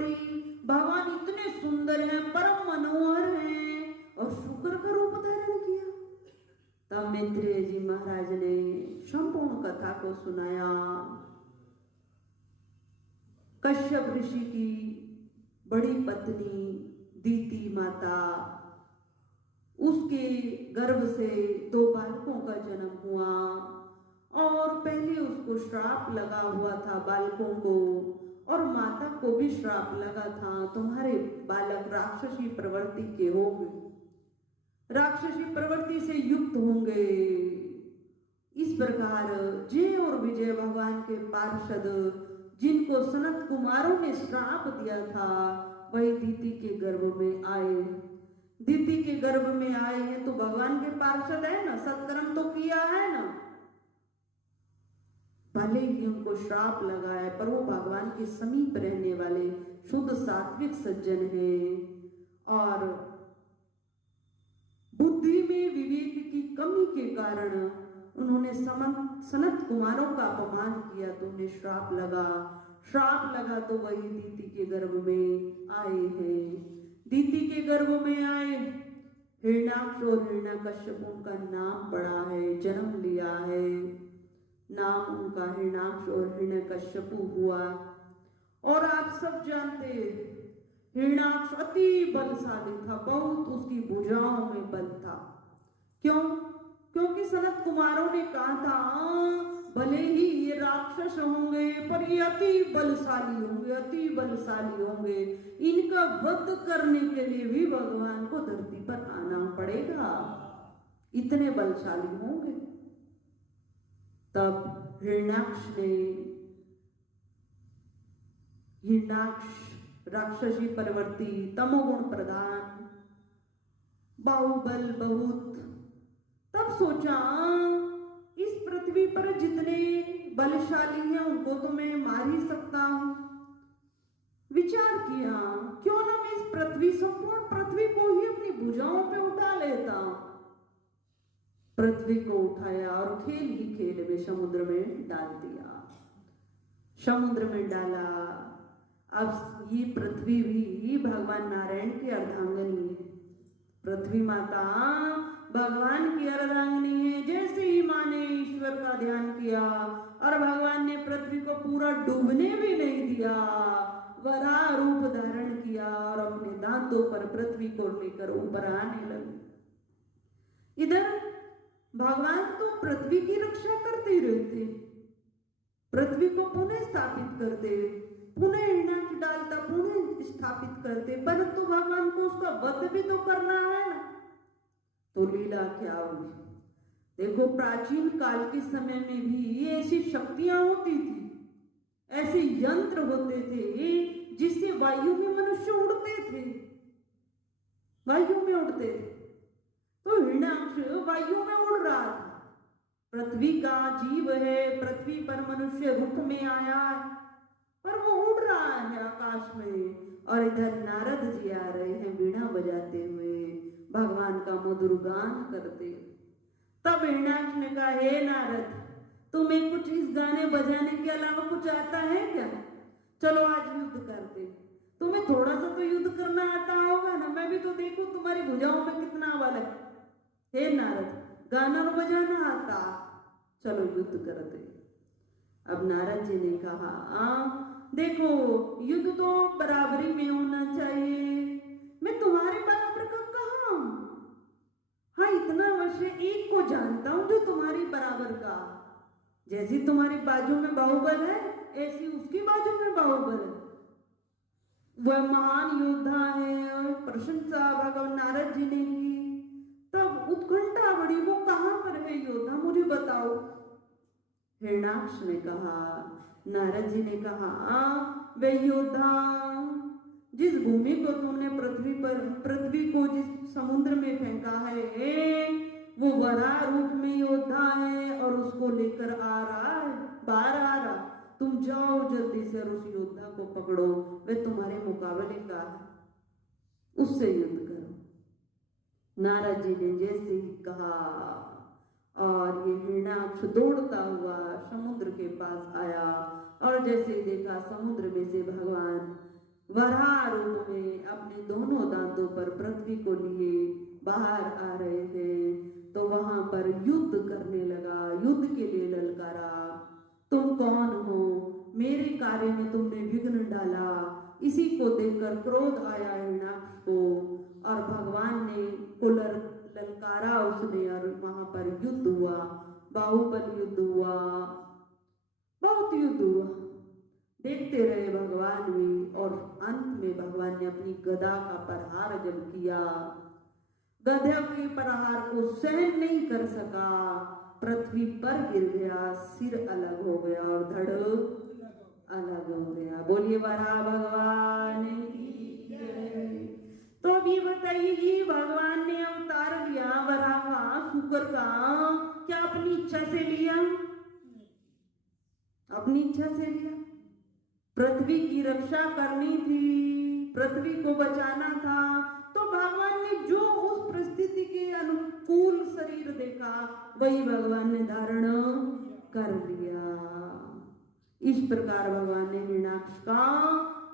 पड़ी। भगवान इतने सुंदर हैं, परम मनोहर हैं, और शुक्र का रूप धारण किया। तब मैत्रेय जी महाराज ने संपूर्ण कथा को सुनाया। कश्यप ऋषि की बड़ी पत्नी दीति माता, उसके गर्भ से 2 बालकों का जन्म हुआ, और पहले उसको श्राप लगा हुआ था बालकों को, और माता को भी श्राप लगा था, तुम्हारे बालक राक्षसी प्रवृत्ति के होंगे, राक्षसी प्रवृत्ति से युक्त होंगे। इस प्रकार जय और विजय भगवान के पार्षद, जिनको सनत कुमारों ने श्राप दिया था, वही दीति के गर्भ में आए। दीति के गर्भ में आए हैं तो भगवान के पार्षद है ना, सत्कर्म तो किया है ना। भले ही उनको श्राप लगा है, पर वो भगवान के समीप रहने वाले शुद्ध सात्विक सज्जन हैं, और बुद्धि में विवेक की कमी के कारण उन्होंने सनत कुमारों का अपमान किया, तो उन्हें श्राप लगा तो वही दीति के गर्भ में आए हैं। दीति के गर्भ में आए हिरण्याक्ष और हिरण्यकश्यप, उनका नाम पड़ा है, जन्म लिया है, नाम उनका हिरण्याक्ष और हिरण्यकश्यप हुआ। और आप सब जानते हिरण्याक्ष अति बलशाली था, बहुत उसकी भुजाओं में बल था। क्यों? क्योंकि सनत कुमारों ने कहा था भले ही ये राक्षस होंगे, पर ये अति बलशाली होंगे, अति बलशाली होंगे, इनका वध करने के लिए भी भगवान को धरती पर आना पड़ेगा, इतने बलशाली होंगे। तब हिरण्याक्ष राक्षसी प्रवृत्ति, तमोगुण प्रधान, बाहुबल बहुत, तब सोचा इस पृथ्वी पर जितने बलशाली हैं उनको तो मैं मार ही सकता हूं। विचार किया क्यों ना मैं इस संपूर्ण पृथ्वी को ही अपनी भुजाओं पे उठा लेता हूं। पृथ्वी को उठाया और खेल ही खेल में समुद्र में डाल दिया, समुद्र में डाला। अब ये पृथ्वी भी भगवान नारायण की अर्धांगिनी है। पृथ्वी माता भगवान की अर्धांगिनी है। जैसे ही माँ ने ईश्वर का ध्यान किया और भगवान ने पृथ्वी को पूरा डूबने भी नहीं दिया, वराह रूप धारण किया और अपने दांतों पर पृथ्वी को लेकर ऊपर आने लगे। इधर भगवान तो पृथ्वी की रक्षा करते ही रहते, पृथ्वी को पुनः स्थापित करते, पुनः हिरण्याक्ष डालता, पुनः स्थापित करते, परंतु भगवान को उसका वध भी तो करना है ना। तो लीला क्या हुई? देखो, प्राचीन काल के समय में भी ऐसी शक्तियां होती थी, ऐसे यंत्र होते थे जिससे वायु में मनुष्य उड़ते थे, वायु में उड़ते थे। तो हिरण्याक्ष वायु में उड़ रहा था, पृथ्वी का जीव है, पृथ्वी पर मनुष्य रूप में आया, पर वो उड़ रहा है आकाश में। और इधर नारद जी आ रहे हैं वीणा बजाते हुए, भगवान का मधुर गान करते। तब हिरण्याक्ष ने कहा, हे नारद, तुम्हें कुछ इस गाने बजाने के अलावा कुछ आता है क्या? चलो आज युद्ध करते। तुम्हें थोड़ा सा तो युद्ध करना आता होगा ना, मैं भी तो देखूं तुम्हारी भुजाओं में कितना बल है। हे नारद, गाना और बजाना आता, चलो युद्ध करते। अब नारद जी ने कहा, देखो, युद्ध तो बराबरी में होना चाहिए, मैं तुम्हारे बराबर का कहाँ हूं? हाँ, इतना अवश्य एक को जानता हूं जो तुम्हारी बराबर का, जैसी तुम्हारी बाजू में बाहुबल है ऐसी उसकी बाजू में बाहुबल है, वह महान योद्धा है। और प्रशंसा भगवान नारद जी ने की। तब उत्कंठा बढ़ी, वो कहां पर है योद्धा, मुझे बताओ। हिरण्याक्ष ने कहा, नारद जी ने कहा, वे योद्धा जिस भूमि को तुमने पृथ्वी को जिस समुद्र में फेंका है, वो वराह रूप में योद्धा है और उसको लेकर आ रहा है, बाहर आ रहा। तुम जाओ जल्दी से और उस योद्धा को पकड़ो, वे तुम्हारे मुकाबले का है, उससे युद्ध करो। नारद जी ने जैसे ही कहा और ये हिरण्याक्ष दौड़ता हुआ समुद्र के पास आया, और जैसे ही देखा समुद्र में से भगवान वराह रूप में अपने दोनों दांतों पर पृथ्वी को लिए बाहर आ रहे थे, तो वहां पर युद्ध करने लगा, युद्ध के लिए ललकारा। तुम कौन हो? मेरे कार्य में तुमने विघ्न डाला। इसी को देखकर क्रोध आया हिरण्याक्ष को, और भगवान ने ललकारा उसने, और वहां पर युद्ध हुआ, बाहुबल युद्ध हुआ, बहुत युद्ध हुआ। देखते रहे भगवान भी, और अंत में भगवान ने अपनी गदा का प्रहार जब किया, गधा के प्रहार को सहन नहीं कर सका, पृथ्वी पर गिर गया, सिर अलग हो गया और धड़ अलग हो गया। बोलिए वराह भगवान की जय। तो अब ये बताइए, ये भगवान ने अवतार लिया वराह का, शुक्र का, क्या अपनी इच्छा से लिया? अपनी इच्छा से लिया। पृथ्वी की रक्षा करनी थी, पृथ्वी को बचाना था, तो भगवान ने जो उस परिस्थिति के अनुकूल शरीर देखा, वही भगवान ने धारण कर लिया। इस प्रकार भगवान ने हिरण्याक्ष का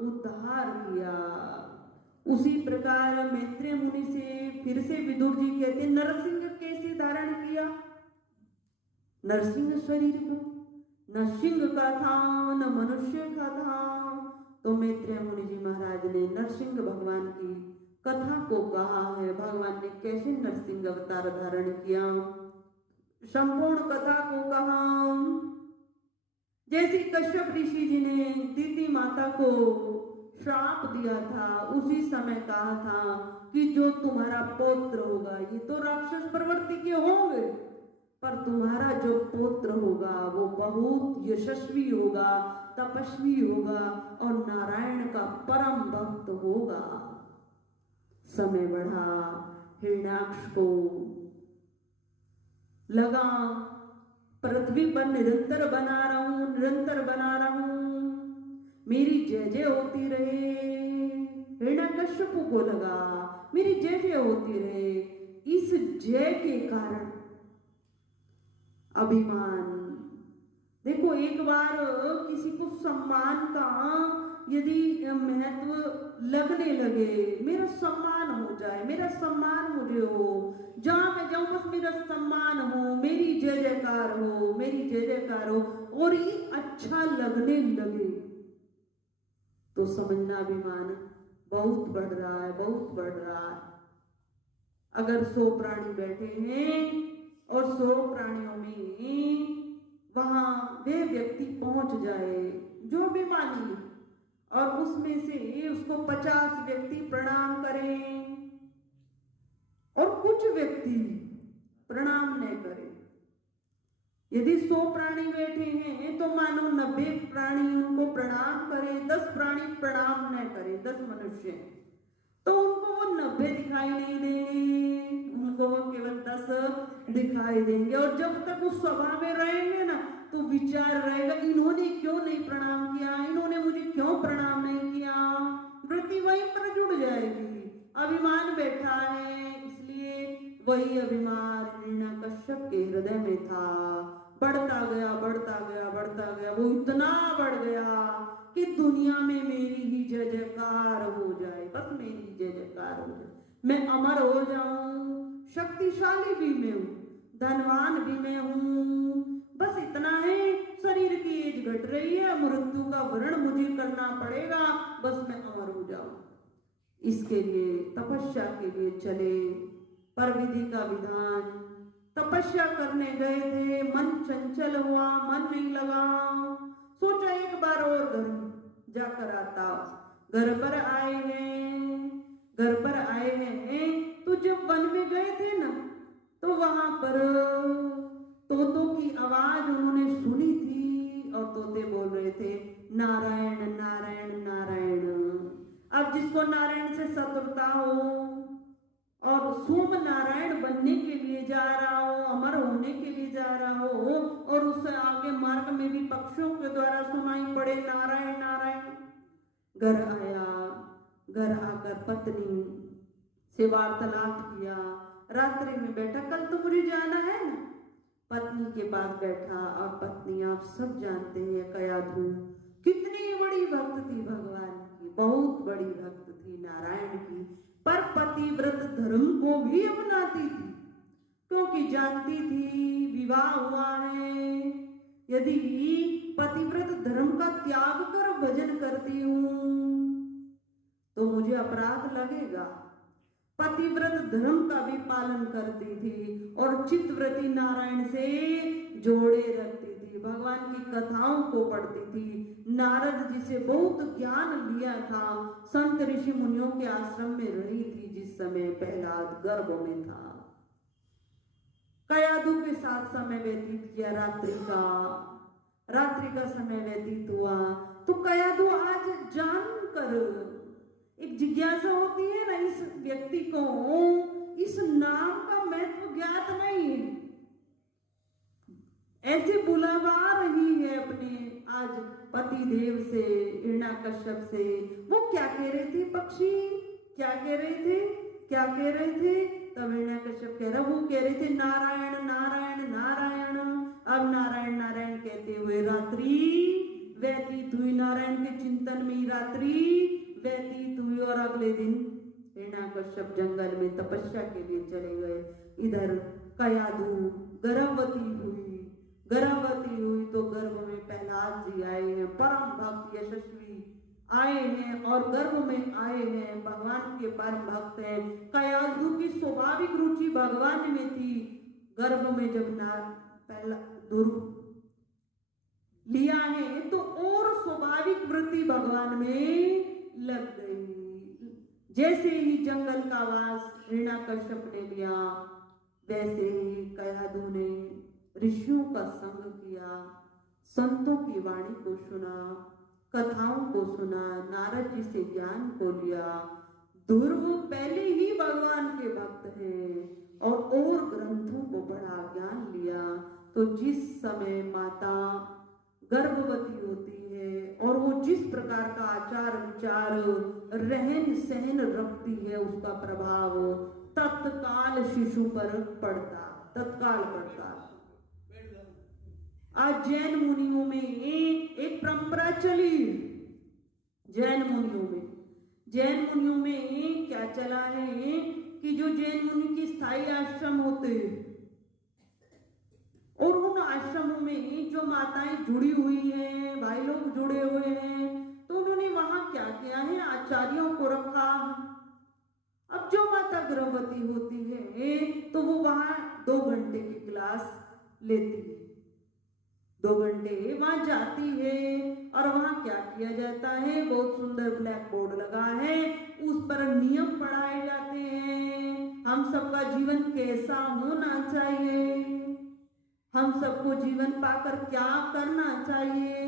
उद्धार किया। उसी प्रकार मैत्रेय मुनि से फिर से विदुर जी कहते, नरसिंह कैसे धारण किया? नरसिंह शरीर को न सिंह का था न मनुष्य का था। तो मैत्रेय मुनि जी महाराज ने नरसिंह भगवान की कथा को कहा है, भगवान ने कैसे नरसिंह अवतार धारण किया, संपूर्ण कथा को कहा। जैसे कश्यप ऋषि जी ने दीति माता को श्राप दिया था, उसी समय कहा था कि जो तुम्हारा पौत्र होगा, ये तो राक्षस प्रवृत्ति के होंगे, पर तुम्हारा जो पुत्र होगा वो बहुत यशस्वी होगा, तपस्वी होगा और नारायण का परम भक्त होगा। समय बढ़ा, हिरण्याक्ष को लगा पृथ्वी पर निरंतर बना रहूं, निरंतर बना रहूं, मेरी जय जय होती रहे। हिरण्यकश्यप को लगा मेरी जय जय होती रहे। इस जय के कारण अभिमान, देखो एक बार किसी को सम्मान का यदि महत्व लगने लगे, मेरा सम्मान हो जाए, मेरा सम्मान मुझे हो, जहां मैं जाऊं बस मेरा सम्मान हो, मेरी जय जयकार हो, मेरी जय जयकार हो, और ये अच्छा लगने लगे, तो समझना अभिमान बहुत बढ़ रहा है, बहुत बढ़ रहा है। अगर 100 प्राणी बैठे हैं और 100 प्राणियों में वहां वे व्यक्ति पहुंच जाए जो अभिमानी है, और उसमें से उसको 50 व्यक्ति प्रणाम करें और कुछ व्यक्ति प्रणाम न करें, यदि 100 प्राणी बैठे हैं तो मानो 90 प्राणी उनको प्रणाम करें, 10 प्राणी प्रणाम न करें, 10 मनुष्य, तो उनको वो 90 दिखाई नहीं देंगे, उनको वो केवल 10 दिखाई देंगे। और जब तक उस सभा में रहेंगे ना, तो विचार रहेगा इन्होंने क्यों नहीं प्रणाम किया, इन्होंने मुझे क्यों प्रणाम नहीं किया, वृत्ति वहीं पर जुड़ जाएगी। अभिमान बैठा है, इसलिए वही अभिमान हिरण्यकश्यप के हृदय में था, बढ़ता गया, बढ़ता गया, बढ़ता गया, वो इतना बढ़ गया कि दुनिया में मेरी ही जय जयकार हो जाए, बस मेरी जय जयकार हो जाए, मैं अमर हो जाऊं, शक्तिशाली भी मैं हूं, धनवान भी मैं हूं, बस इतना है, शरीर की एज घट रही है, मृत्यु का वर्ण मुझे करना पड़ेगा, बस मैं अमर हो जाऊं। इसके लिए तपस्या के लिए चले, पर विधि का विधान, तपस्या करने गए थे, मन चंचल हुआ, मन नहीं लगा, सोचा एक बार और घर जाकर आता। घर पर आए हैं, घर पर आए हैं, तो जब वन में गए थे ना, तो वहां पर तोतों की आवाज उन्होंने सुनी थी, और तोते बोल रहे थे नारायण नारायण नारायण। अब जिसको नारायण से शत्रुता हो और सोम नारायण बनने के लिए जा रहा हो, अमर होने के लिए जा रहा हो, और उससे आगे मार्ग में भी पक्षियों के द्वारा सुनाई पड़े नारायण नारायण। घर आया, घर आकर पत्नी से वार्तालाप किया, रात्रि में बैठा, कल तो मुझे जाना है ना, पत्नी के पास बैठा। और पत्नी आप सब जानते हैं कयाधु कितनी बड़ी भक्त थी भगवान की, बहुत धर्म को भी अपनाती थी, क्योंकि जानती थी विवाह हुआ है, यदि पतिव्रत धर्म का त्याग कर भजन करती हूं तो मुझे अपराध लगेगा। पतिव्रत धर्म का भी पालन करती थी और चित्तव्रती नारायण से जोड़े रखती थी, भगवान की कथाओं को पढ़ती थी। नारद जी से बहुत ज्ञान लिया था, संत ऋषि मुनियों के आश्रम में रही थी जिस समय प्रहलाद गर्भ में था। कयाधु के साथ समय व्यतीत किया, रात्रि का समय व्यतीत हुआ। तो कयाधु आज जानकर, एक जिज्ञासा होती है ना, इस व्यक्ति को इस नाम का महत्व ज्ञात नहीं है, ऐसे बुलावा रही है अपने आज पति देव से, हिरण्याकश्यप से। वो क्या कह रहे थे पक्षी, क्या कह रहे थे? तब हिरण्याकश्यप वो कह रहे थे नारायण नारायण नारायण। अब नारायण नारायण कहते हुए रात्रि व्यतीत हुई, नारायण के चिंतन में रात्रि व्यतीत हुई। और अगले दिन हिरण्याकश्यप जंगल में तपस्या के लिए चले गए। इधर कयाधु गर्भवती हुई तो गर्भ में प्रहलाद जी आए हैं, परम भक्त यशस्वी आए हैं और गर्भ में आए हैं, भगवान के परम भक्त हैं। कयाधु की स्वाभाविक रुचि भगवान में थी। गर्भ में जब लिया है तो और स्वाभाविक वृत्ति भगवान में लग गई। जैसे ही जंगल का वास हिरण्याकश्यप ने लिया, वैसे ही कयाधु ने ऋषियों का संग किया, संतों की वाणी को सुना, कथाओं को सुना, नारद जी से ज्ञान को लिया। ध्रुव पहले ही भगवान के भक्त हैं और ग्रंथों को बड़ा ज्ञान लिया। तो जिस समय माता गर्भवती होती है और वो जिस प्रकार का आचार विचार रहन सहन रखती है, उसका प्रभाव तत्काल शिशु पर तत्काल पड़ता। आज जैन मुनियों में एक परंपरा चली, जैन मुनियों में क्या चला है कि जो जैन मुनि के स्थायी आश्रम होते हैं और उन आश्रमों में जो माताएं जुड़ी हुई हैं, भाई लोग जुड़े हुए हैं, तो उन्होंने वहां क्या किया है, आचार्यों को रखा। अब जो माता गर्भवती होती है तो वो वहां 2 घंटे की क्लास लेती है, 2 घंटे वहां जाती है और वहां क्या किया जाता है, बहुत सुंदर ब्लैक बोर्ड लगा है, उस पर नियम पढ़ाए जाते हैं। हम सबका जीवन कैसा होना चाहिए, हम सबको जीवन पाकर क्या करना चाहिए,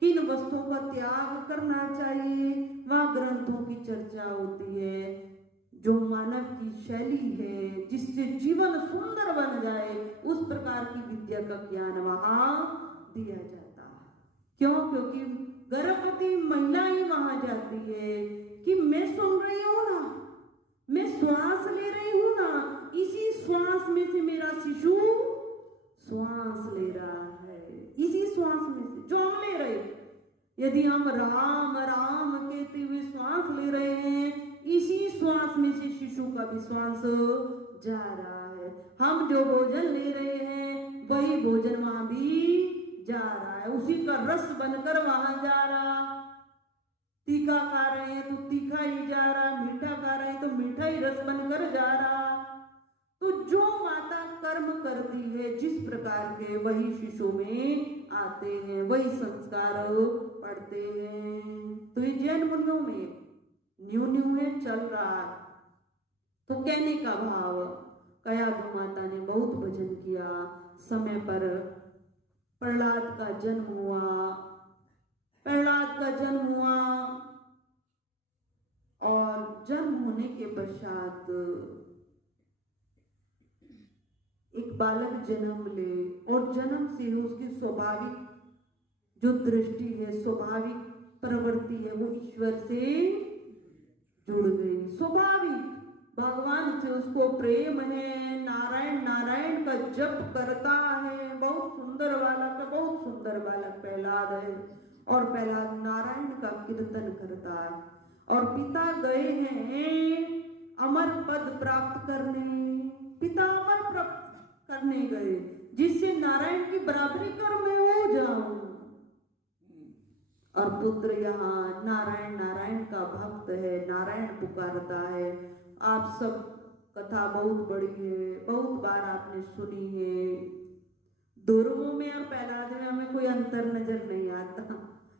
किन वस्तुओं का त्याग करना चाहिए, वहां ग्रंथों की चर्चा होती है। जो मानव की शैली है, जिससे जीवन सुंदर बन जाए, उस प्रकार की विद्या का ज्ञान वहां दिया जाता है। क्यों? क्योंकि गर्भवती महिला ही वहां जाती है कि मैं सुन रही हूं ना, मैं श्वास ले रही हूं ना, इसी श्वास में से मेरा शिशु श्वास ले रहा है, इसी श्वास में से जो हम ले रहे हैं। यदि हम राम राम कहते हुए श्वास ले रहे हैं, इसी श्वास में से शिशु का भी श्वास जा रहा है। हम जो भोजन ले रहे हैं वही भोजन वहां भी जा रहा है, उसी का रस बनकर वहां जा रहा। तीखा खा रहे हैं तो तीखा ही जा रहा, मीठा खा रहे हैं तो मीठा ही रस बनकर जा रहा। तो जो माता कर्म करती है जिस प्रकार के, वही शिशु में आते हैं, वही संस्कार पढ़ते हैं। तो ये जैन मुनियों में न्यू है, चल रहा है। तो कहने का भाव, कयाधु माता ने बहुत भजन किया, समय पर प्रहलाद का जन्म हुआ और जन्म होने के पश्चात एक बालक जन्म ले और जन्म से ही उसकी स्वाभाविक जो दृष्टि है, स्वाभाविक प्रवृत्ति है, वो ईश्वर से जुड़ गई। स्वाभाविक भगवान से उसको प्रेम है, नारायण नारायण का जप करता है। बहुत सुंदर बालक प्रहलाद है और प्रहलाद नारायण का कीर्तन करता है। और पिता गए हैं अमर पद प्राप्त करने, पिता अमर प्राप्त करने गए, जिससे नारायण की बराबरी कर मैं हो जाऊं। और पुत्र यहाँ नारायण नारायण का भक्त है, नारायण पुकारता है। आप सब कथा बहुत बड़ी है, बहुत बार आपने सुनी है। दुर्गों में और प्रहलाद में हमें कोई अंतर नजर नहीं आता,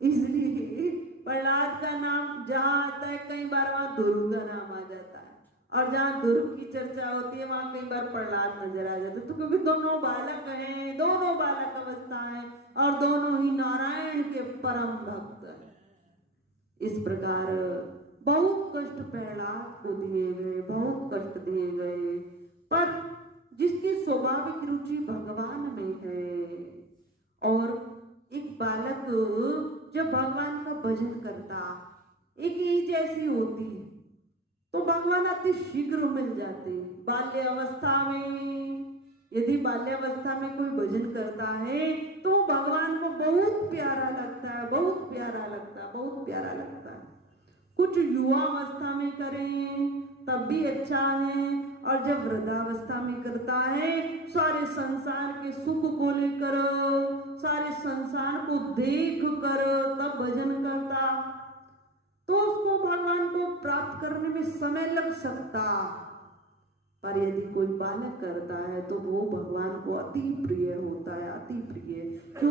इसलिए प्रहलाद का नाम जहां आता है कई बार वहां दुर्ग का नाम आ जाता है, और जहां दुर्ग की चर्चा होती है वहां कई बार प्रहलाद नजर आ जाता है। तो क्योंकि दोनों बालक हैं, दोनों बालक अवस्था है, और दोनों ही नारायण के परम भक्त हैं। इस प्रकार बहुत कष्ट प्रहलाद को दिए गए, बहुत कष्ट दिए गए, पर जिसकी स्वाभाविक रुचि भगवान में है, और एक बालक जब भगवान का भजन करता, एक एज ऐसी होती तो भगवान अति शीघ्र मिल जाते। बाल्य अवस्था में यदि बाल्यावस्था में कोई भजन करता है तो भगवान को बहुत प्यारा लगता है, बहुत प्यारा लगता है, बहुत प्यारा लगता है। कुछ युवा अवस्था में करें तब भी अच्छा है, और जब वृद्धावस्था में करता है सारे संसार के सुख को लेकर, सारे संसार को देख कर तब भजन करता, तो उसको भगवान को प्राप्त करने में समय लग सकता। पर यदि कोई बालक करता है तो वो भगवान को अति प्रिय होता है, अति प्रिय।